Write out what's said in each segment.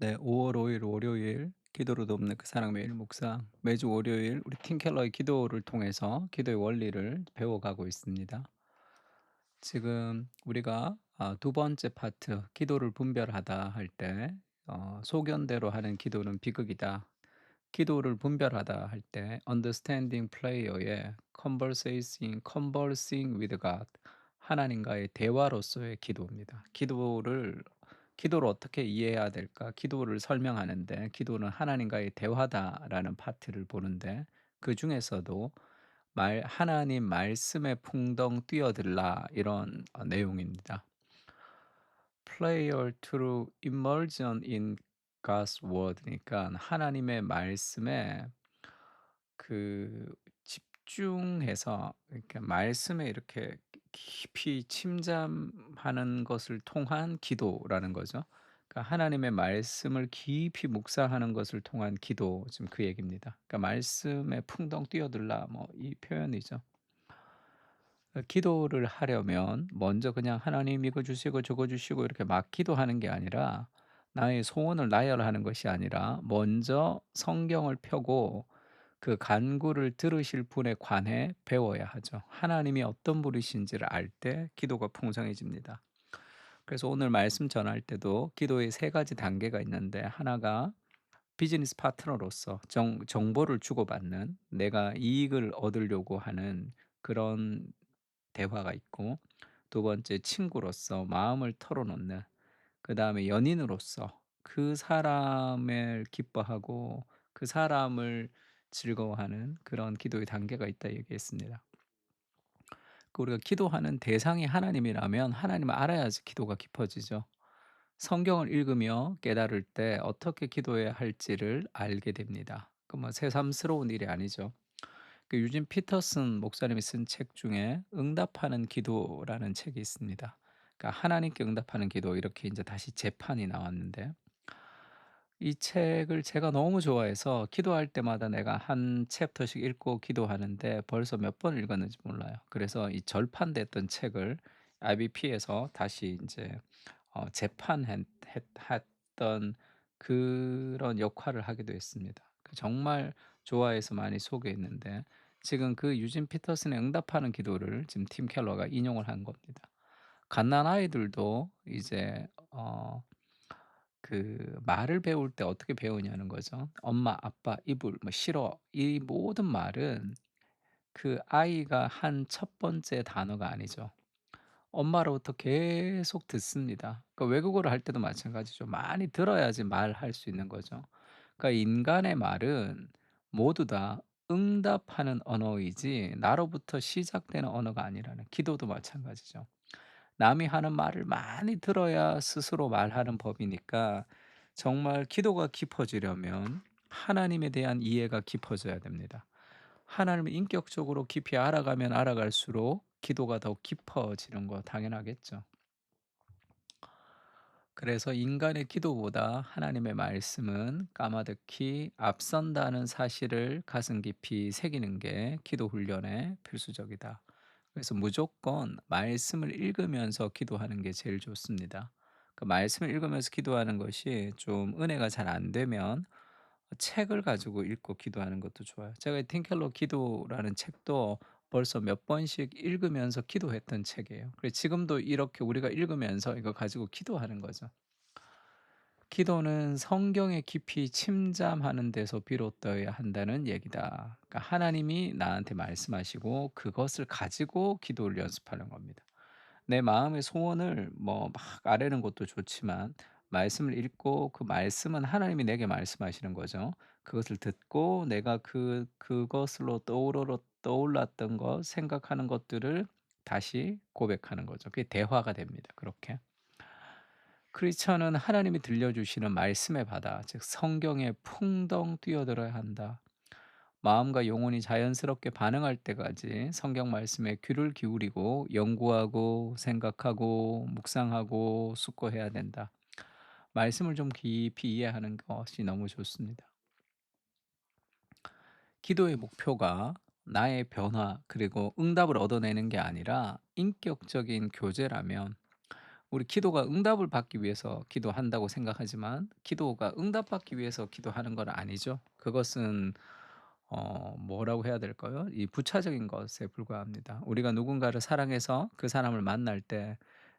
네, 5월 5일 월요일 기도로 돕는 그 사랑 매일 묵상. 매주 월요일 우리 팀 켈러의 기도를 통해서 기도의 원리를 배워가고 있습니다. 지금 우리가 두 번째 파트 기도를 분별하다 할 때 소견대로 하는 기도는 비극이다. 기도를 분별하다 할 때 understanding prayer의 conversing with God, 하나님과의 대화로서의 기도입니다. 기도를 어떻게 이해해야 될까? 기도를 설명하는데 기도는 하나님과의 대화다라는 파트를 보는데, 그중에서도 하나님 말씀에 풍덩 뛰어들라, 이런 내용입니다. Prayer to immersion in God's word니까 하나님의 말씀에 집중해서 이렇게 말씀에 이렇게 깊이 침잠하는 것을 통한 기도라는 거죠. 그러니까 하나님의 말씀을 깊이 묵상하는 것을 통한 기도, 지금 그 얘기입니다. 그러니까 말씀에 풍덩 뛰어들라, 뭐 이 표현이죠. 기도를 하려면 먼저 그냥 "하나님 이거 주시고 저거 주시고." 이렇게 막 기도하는 게 아니라, 나의 소원을 나열하는 것이 아니라 먼저 성경을 펴고 그 간구를 들으실 분에 관해 배워야 하죠. 하나님이 어떤 분이신지를 알 때 기도가 풍성해집니다. 그래서 오늘 말씀 전할 때도 기도의 세 가지 단계가 있는데, 하나가 비즈니스 파트너로서 정보를 주고받는, 내가 이익을 얻으려고 하는 그런 대화가 있고, 두 번째 친구로서 마음을 털어놓는, 그다음에 연인으로서 그 사람을 기뻐하고 그 사람을 즐거워하는 그런 기도의 단계가 있다 얘기했습니다. 우리가 기도하는 대상이 하나님이라면 하나님을 알아야지 기도가 깊어지죠. 성경을 읽으며 깨달을 때 어떻게 기도해야 할지를 알게 됩니다. 그 뭐 새삼스러운 일이 아니죠. 그 유진 피터슨 목사님이 쓴 책 중에 응답하는 기도라는 책이 있습니다. 그러니까 하나님께 응답하는 기도, 이렇게 이제 다시 재판이 나왔는데, 이 책을 제가 너무 좋아해서 기도할 때마다 내가 한 챕터씩 읽고 기도하는데 벌써 몇 번 읽었는지 몰라요. 그래서 이 절판됐던 책을 IBP에서 다시 이제 재판했 했던 그런 역할을 하기도 했습니다. 정말 좋아해서 많이 소개했는데, 지금 그 유진 피터슨의 응답하는 기도를 지금 팀 켈러가 인용을 한 겁니다. 갓난아이들도 이제 말을 배울 때 어떻게 배우냐는 거죠. 엄마, 아빠, 이불, 뭐 싫어, 이 모든 말은 그 아이가 한 첫 번째 단어가 아니죠. 엄마로부터 계속 듣습니다. 그러니까 외국어를 할 때도 마찬가지죠. 많이 들어야지 말할 수 있는 거죠. 그러니까 인간의 말은 모두 다 응답하는 언어이지 나로부터 시작되는 언어가 아니라는, 기도도 마찬가지죠. 남이 하는 말을 많이 들어야 스스로 말하는 법이니까, 정말 기도가 깊어지려면 하나님에 대한 이해가 깊어져야 됩니다. 하나님을 인격적으로 깊이 알아가면 알아갈수록 기도가 더 깊어지는 거 당연하겠죠. 그래서 인간의 기도보다 하나님의 말씀은 까마득히 앞선다는 사실을 가슴 깊이 새기는 게 기도 훈련의 필수적이다. 그래서 무조건 말씀을 읽으면서 기도하는 게 제일 좋습니다. 그 말씀을 읽으면서 기도하는 것이 좀 은혜가 잘 안 되면 책을 가지고 읽고 기도하는 것도 좋아요. 제가 이 틴켈러 기도라는 책도 벌써 몇 번씩 읽으면서 기도했던 책이에요. 그래서 지금도 이렇게 우리가 읽으면서 이거 가지고 기도하는 거죠. 기도는 성경에 깊이 침잠하는 데서 비롯되어야 한다는 얘기다. 그러니까 하나님이 나한테 말씀하시고 그것을 가지고 기도를 연습하는 겁니다. 내 마음의 소원을 뭐 막 아뢰는 것도 좋지만, 말씀을 읽고 그 말씀은 하나님이 내게 말씀하시는 거죠. 그것을 듣고 내가 그것으로 떠올랐던 것, 생각하는 것들을 다시 고백하는 거죠. 그게 대화가 됩니다. 그렇게. 크리스천은 하나님이 들려주시는 말씀의 바다, 즉 성경에 풍덩 뛰어들어야 한다. 마음과 영혼이 자연스럽게 반응할 때까지 성경 말씀에 귀를 기울이고 연구하고 생각하고 묵상하고 숙고해야 된다. 말씀을 좀 깊이 이해하는 것이 너무 좋습니다. 기도의 목표가 나의 변화 그리고 응답을 얻어내는 게 아니라 인격적인 교제라면, 우리 기도가 응답을 받기 위해서 기도한다고 생각하지만 기도가 응답받기 위해서 기도하는 건 아니죠. 그것은 뭐라고 해야 될까요? 이 부차적인 것에 불과합니다. 우리가 누군가를 사랑해서 그 사람을 만날 때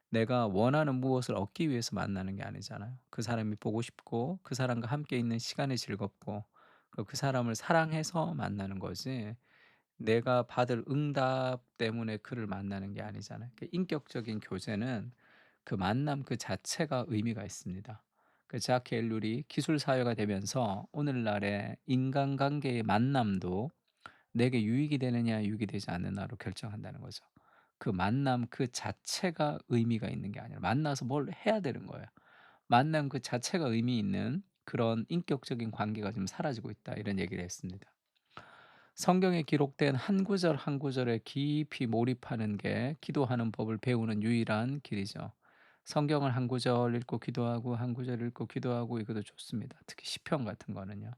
내가 원하는 무엇을 얻기 위해서 만나는 게 아니잖아요. 그 사람이 보고 싶고 그 사람과 함께 있는 시간이 즐겁고 그 사람을 사랑해서 만나는 거지 내가 받을 응답 때문에 그를 만나는 게 아니잖아요. 그 인격적인 교제는 그 만남 그 자체가 의미가 있습니다. 그 자크 엘룰이 기술 사회가 되면서 오늘날의 인간관계의 만남도 내게 유익이 되느냐 유익이 되지 않느냐로 결정한다는 거죠. 그 만남 그 자체가 의미가 있는 게 아니라 만나서 뭘 해야 되는 거예요. 만남 그 자체가 의미 있는 그런 인격적인 관계가 좀 사라지고 있다 이런 얘기를 했습니다. 성경에 기록된 한 구절 한 구절에 깊이 몰입하는 게 기도하는 법을 배우는 유일한 길이죠. 성경을 한 구절 읽고 기도하고 한 구절 읽고 기도하고 이것도 좋습니다. 특히 시편 같은 거는요.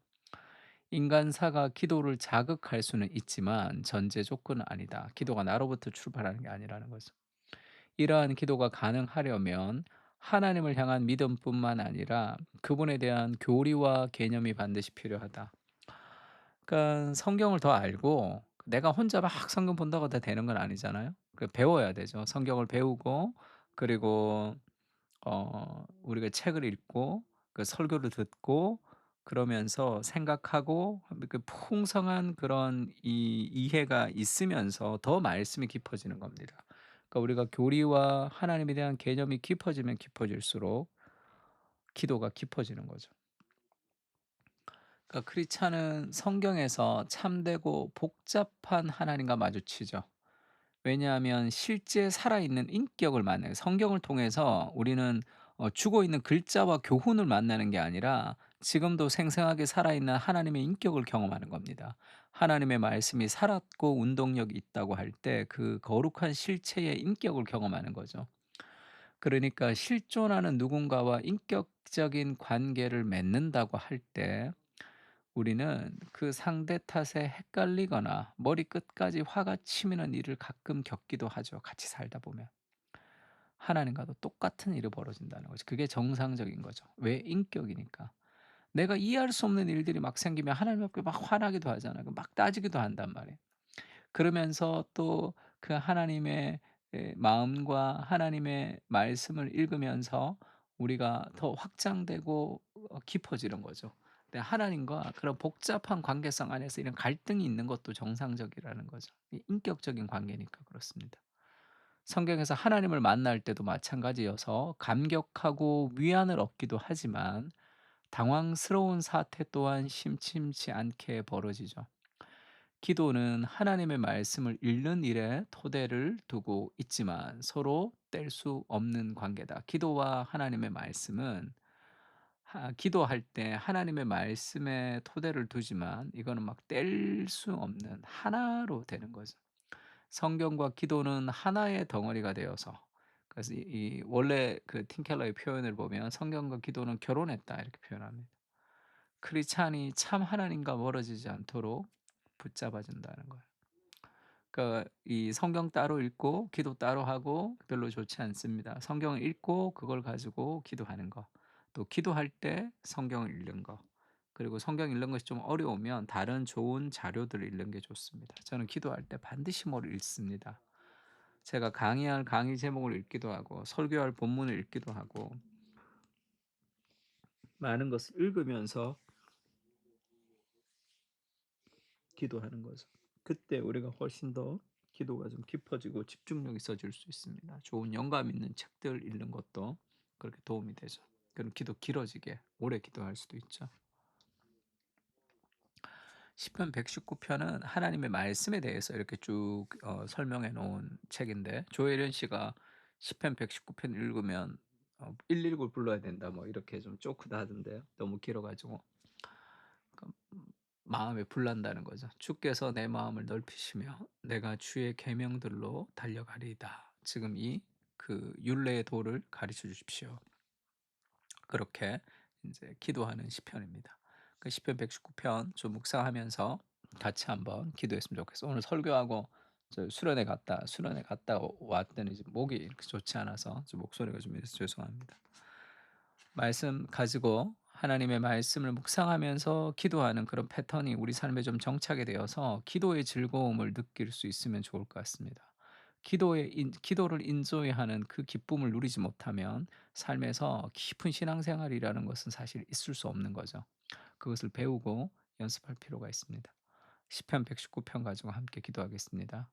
인간사가 기도를 자극할 수는 있지만 전제 조건은 아니다. 기도가 나로부터 출발하는 게 아니라는 거죠. 이러한 기도가 가능하려면 하나님을 향한 믿음뿐만 아니라 그분에 대한 교리와 개념이 반드시 필요하다. 그러니까 성경을 더 알고 내가 혼자 막 성경 본다고 다 되는 건 아니잖아요. 배워야 되죠. 성경을 배우고 그리고 우리가 책을 읽고 그 설교를 듣고 그러면서 생각하고 그 풍성한 그런 이 이해가 있으면서 더 말씀이 깊어지는 겁니다. 그러니까 우리가 교리와 하나님에 대한 개념이 깊어지면 깊어질수록 기도가 깊어지는 거죠. 그러니까 크리스찬은 성경에서 참되고 복잡한 하나님과 마주치죠. 왜냐하면 실제 살아있는 인격을 만나요. 성경을 통해서 우리는 죽어 있는 글자와 교훈을 만나는 게 아니라 지금도 생생하게 살아있는 하나님의 인격을 경험하는 겁니다. 하나님의 말씀이 살았고 운동력이 있다고 할 때 그 거룩한 실체의 인격을 경험하는 거죠. 그러니까 실존하는 누군가와 인격적인 관계를 맺는다고 할 때 우리는 그 상대 탓에 헷갈리거나 머리끝까지 화가 치미는 일을 가끔 겪기도 하죠, 같이 살다 보면. 하나님과도 똑같은 일이 벌어진다는 거죠. 그게 정상적인 거죠. 왜? 인격이니까. 내가 이해할 수 없는 일들이 막 생기면 하나님 앞에 막 화나기도 하잖아요. 막 따지기도 한단 말이에요. 그러면서 또 그 하나님의 마음과 하나님의 말씀을 읽으면서 우리가 더 확장되고 깊어지는 거죠. 근데 하나님과 그런 복잡한 관계성 안에서 이런 갈등이 있는 것도 정상적이라는 거죠. 이 인격적인 관계니까 그렇습니다. 성경에서 하나님을 만날 때도 마찬가지여서 감격하고 위안을 얻기도 하지만 당황스러운 사태 또한 심심치 않게 벌어지죠. 기도는 하나님의 말씀을 읽는 일에 토대를 두고 있지만 서로 뗄 수 없는 관계다. 기도와 하나님의 말씀은 기도할 때 하나님의 말씀에 토대를 두지만 이거는 막 뗄 수 없는 하나로 되는 거죠. 성경과 기도는 하나의 덩어리가 되어서 그래서 이 원래 그 팀켈러의 표현을 보면 성경과 기도는 결혼했다 이렇게 표현합니다. 크리스찬이 참 하나님과 멀어지지 않도록 붙잡아 준다는 거예요. 그러니까 이 성경 따로 읽고 기도 따로 하고 별로 좋지 않습니다. 성경을 읽고 그걸 가지고 기도하는 거. 또 기도할 때 성경을 읽는 거. 그리고 성경 읽는 것이 좀 어려우면 다른 좋은 자료들을 읽는 게 좋습니다. 저는 기도할 때 반드시 뭘 읽습니다. 제가 강의할 강의 제목을 읽기도 하고 설교할 본문을 읽기도 하고 많은 것을 읽으면서 기도하는 거죠. 그때 우리가 훨씬 더 기도가 좀 깊어지고 집중력이 있어질 수 있습니다. 좋은 영감 있는 책들 읽는 것도 그렇게 도움이 되죠. 그럼 기도 길어지게 오래 기도할 수도 있죠. 시편 119 편은 하나님의 말씀에 대해서 이렇게 쭉 설명해 놓은 책인데 조혜련 씨가 시편 119편 읽으면 119를 불러야 된다 뭐 이렇게 좀 쪼크도 하던데요. 너무 길어 가지고. 그 마음에 불난다는 거죠. 주께서 내 마음을 넓히시며 내가 주의 계명들로 달려가리이다. 지금 이 그 율례의 도를 가르쳐 주십시오. 그렇게 이제 기도하는 시편입니다. 그 시편 119편 좀 묵상하면서 같이 한번 기도했으면 좋겠어요. 오늘 설교하고 수련회 갔다 왔더니 지금 목이 이렇게 좋지 않아서 좀 목소리가 좀 이래서 죄송합니다. 말씀 가지고 하나님의 말씀을 묵상하면서 기도하는 그런 패턴이 우리 삶에 좀 정착이 되어서 기도의 즐거움을 느낄 수 있으면 좋을 것 같습니다. 기도를 인조이하는 그 기쁨을 누리지 못하면 삶에서 깊은 신앙생활이라는 것은 사실 있을 수 없는 거죠. 그것을 배우고 연습할 필요가 있습니다. 시편 119편 가지고 함께 기도하겠습니다.